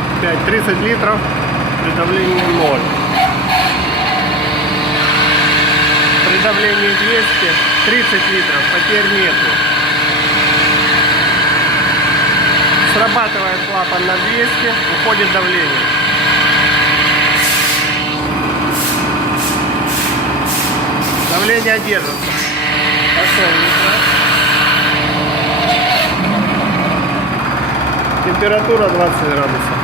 25, 30 литров при давлении 0. При давлении 200, 30 литров, потерь нету. Срабатывает клапан на 200, уходит давление. Давление держится. Пошел литра. Температура 20 градусов.